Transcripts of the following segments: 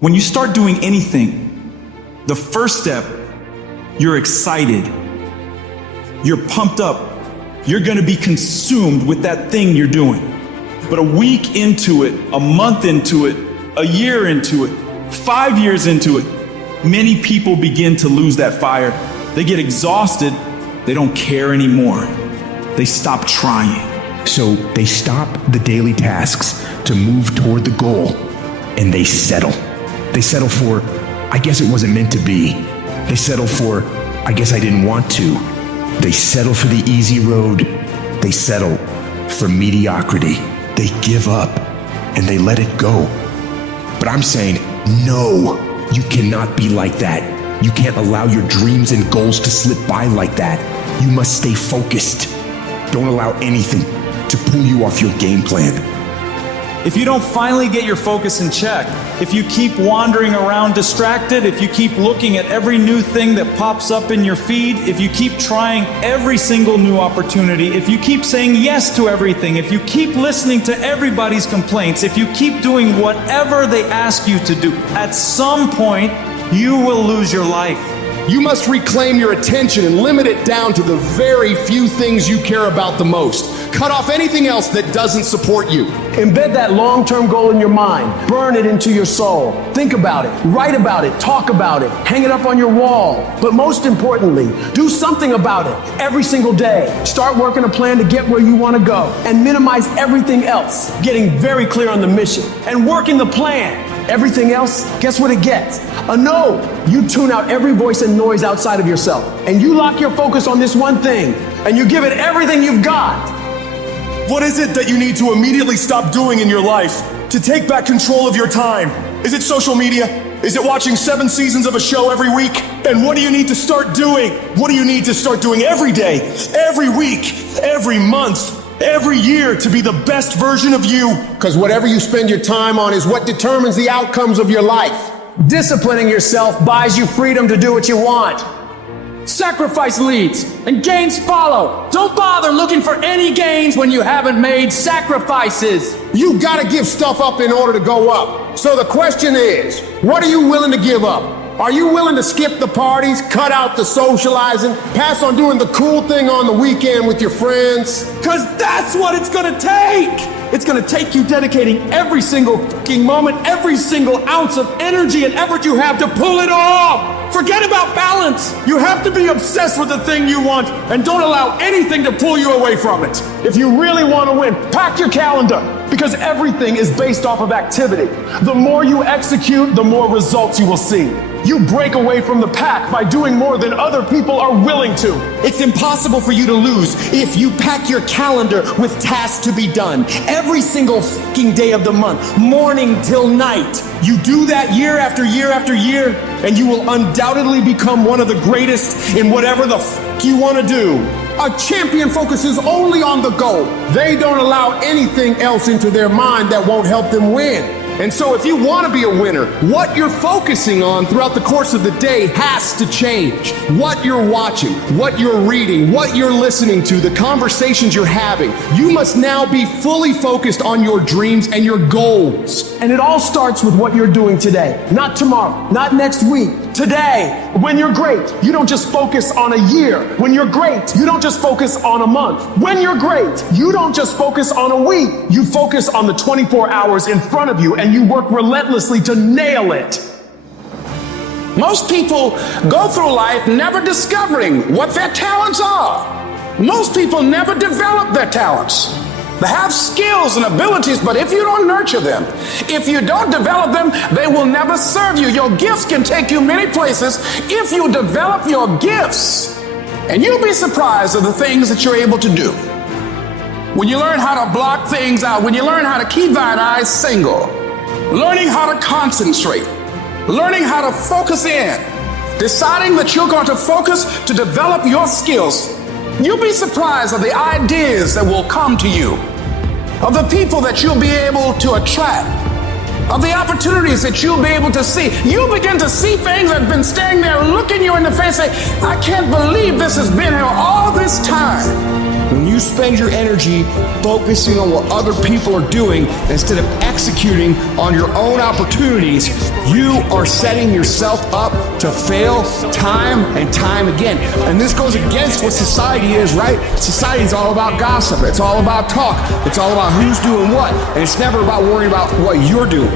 When you start doing anything, the first step, you're excited. You're pumped up. You're going to be consumed with that thing you're doing. But a week into it, a month into it, a year into it, 5 years into it, many people begin to lose that fire. They get exhausted. They don't care anymore. They stop trying. So they stop the daily tasks to move toward the goal, and they settle. They settle for, I guess it wasn't meant to be. They settle for, I guess I didn't want to. They settle for the easy road. They settle for mediocrity. They give up and they let it go. But I'm saying, no, you cannot be like that. You can't allow your dreams and goals to slip by like that. You must stay focused. Don't allow anything to pull you off your game plan. If you don't finally get your focus in check, if you keep wandering around distracted, if you keep looking at every new thing that pops up in your feed, if you keep trying every single new opportunity, if you keep saying yes to everything, if you keep listening to everybody's complaints, if you keep doing whatever they ask you to do, at some point, you will lose your life. You must reclaim your attention and limit it down to the very few things you care about the most. Cut off anything else that doesn't support you. Embed that long-term goal in your mind. Burn it into your soul. Think about it, write about it, talk about it, hang it up on your wall. But most importantly, do something about it every single day. Start working a plan to get where you want to go and minimize everything else. Getting very clear on the mission and working the plan. Everything else, guess what it gets? A no. You tune out every voice and noise outside of yourself, and you lock your focus on this one thing, and you give it everything you've got. What is it that you need to immediately stop doing in your life to take back control of your time? Is it social media? Is it watching 7 seasons of a show every week? And what do you need to start doing? What do you need to start doing every day, every week, every month, every year to be the best version of you? Because whatever you spend your time on is what determines the outcomes of your life. Disciplining yourself buys you freedom to do what you want. Sacrifice leads and gains follow. Don't bother looking for any gains when you haven't made sacrifices. You gotta give stuff up in order to go up. So the question is, what are you willing to give up? Are you willing to skip the parties, cut out the socializing, pass on doing the cool thing on the weekend with your friends? Because that's what it's gonna take. It's gonna take you dedicating every single fucking moment, every single ounce of energy and effort you have to pull it off. Forget about balance. You have to be obsessed with the thing you want and don't allow anything to pull you away from it. If you really want to win, pack your calendar, because everything is based off of activity. The more you execute, the more results you will see. You break away from the pack by doing more than other people are willing to. It's impossible for you to lose if you pack your calendar with tasks to be done every single fucking day of the month, morning till night. You do that year after year after year, and you will undoubtedly become one of the greatest in whatever the fuck you want to do. A champion focuses only on the goal. They don't allow anything else into their mind that won't help them win. And so if you want to be a winner, what you're focusing on throughout the course of the day has to change. What you're watching, what you're reading, what you're listening to, the conversations you're having. You must now be fully focused on your dreams and your goals. And it all starts with what you're doing today. Not tomorrow, not next week. Today, when you're great, you don't just focus on a year. When you're great, you don't just focus on a month. When you're great, you don't just focus on a week. You focus on the 24 hours in front of you, and you work relentlessly to nail it. Most people go through life never discovering what their talents are. Most people never develop their talents. They have skills and abilities, but if you don't nurture them, if you don't develop them, they will never serve you. Your gifts can take you many places if you develop your gifts. And you'll be surprised at the things that you're able to do. When you learn how to block things out, when you learn how to keep thine eyes single, learning how to concentrate, learning how to focus in, deciding that you're going to focus to develop your skills, you'll be surprised at the ideas that will come to you, of the people that you'll be able to attract, of the opportunities that you'll be able to see. You'll begin to see things that have been standing there looking you in the face, say, I can't believe this has been here all this time. When you spend your energy focusing on what other people are doing instead of executing on your own opportunities, you are setting yourself up to fail time and time again. And this goes against what society is, right? Society is all about gossip. It's all about talk. It's all about who's doing what. And it's never about worrying about what you're doing.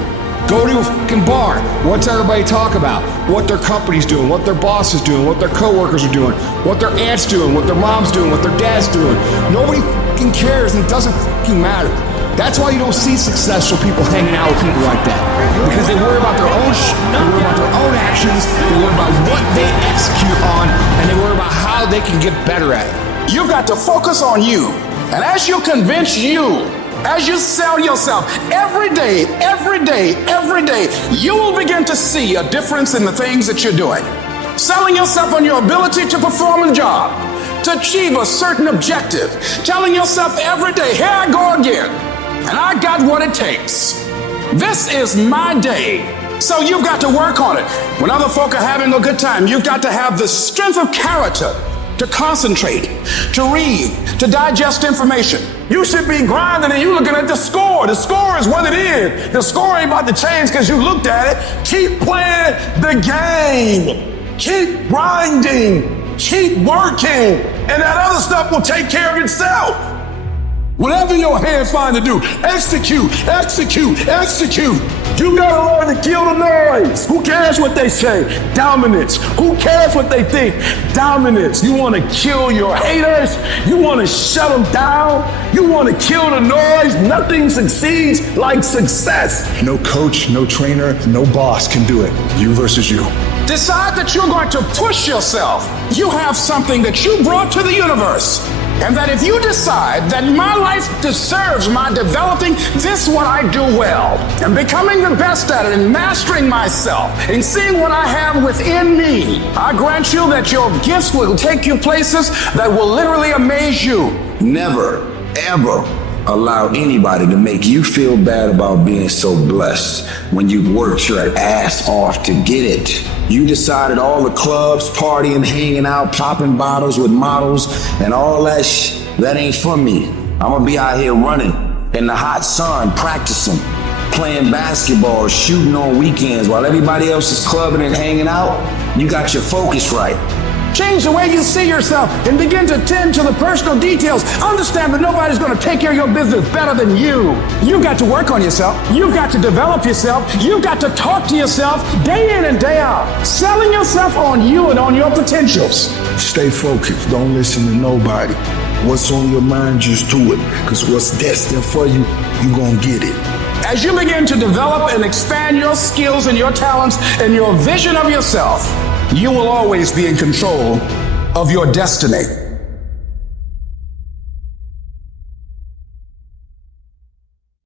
Go to a fucking bar. What's everybody talk about? What their company's doing, what their boss is doing, what their coworkers are doing, what their aunt's doing, what their mom's doing, what their dad's doing. Nobody fucking cares, and it doesn't fucking matter. That's why you don't see successful people hanging out with people like that. Because they worry about their own they worry about their own actions, they worry about what they execute on, and they worry about how they can get better at it. You've got to focus on you. And as you convince you, as you sell yourself every day, you will begin to see a difference in the things that you're doing. Selling yourself on your ability to perform a job, to achieve a certain objective. Telling yourself every day, here I go again, and I got what it takes. This is my day. So you've got to work on it. When other folk are having a good time, you've got to have the strength of character to concentrate, to read, to digest information. You should be grinding and you looking at the score. The score is what it is. The score ain't about to change because you looked at it. Keep playing the game. Keep grinding. Keep working. And that other stuff will take care of itself. Whatever your hands find to do, execute. You gotta learn to kill the noise. Who cares what they say? Dominance. Who cares what they think? Dominance. You wanna kill your haters? You wanna shut them down? You wanna kill the noise? Nothing succeeds like success. No coach, no trainer, no boss can do it. You versus you. Decide that you're going to push yourself. You have something that you brought to the universe. And that if you decide that my life deserves my developing this what I do well, and becoming the best at it, and mastering myself, and seeing what I have within me, I grant you that your gifts will take you places that will literally amaze you. Never, ever allow anybody to make you feel bad about being so blessed when you've worked your ass off to get it. You decided all the clubs, partying, hanging out, popping bottles with models, and all that that ain't for me. I'm gonna be out here running in the hot sun, practicing, playing basketball, shooting on weekends while everybody else is clubbing and hanging out. You got your focus right. Change the way you see yourself and begin to tend to the personal details. Understand that nobody's going to take care of your business better than you. You've got to work on yourself. You've got to develop yourself. You've got to talk to yourself day in and day out. Selling yourself on you and on your potentials. Stay focused. Don't listen to nobody. What's on your mind, just do it. Because what's destined for you, you're going to get it. As you begin to develop and expand your skills and your talents and your vision of yourself, you will always be in control of your destiny.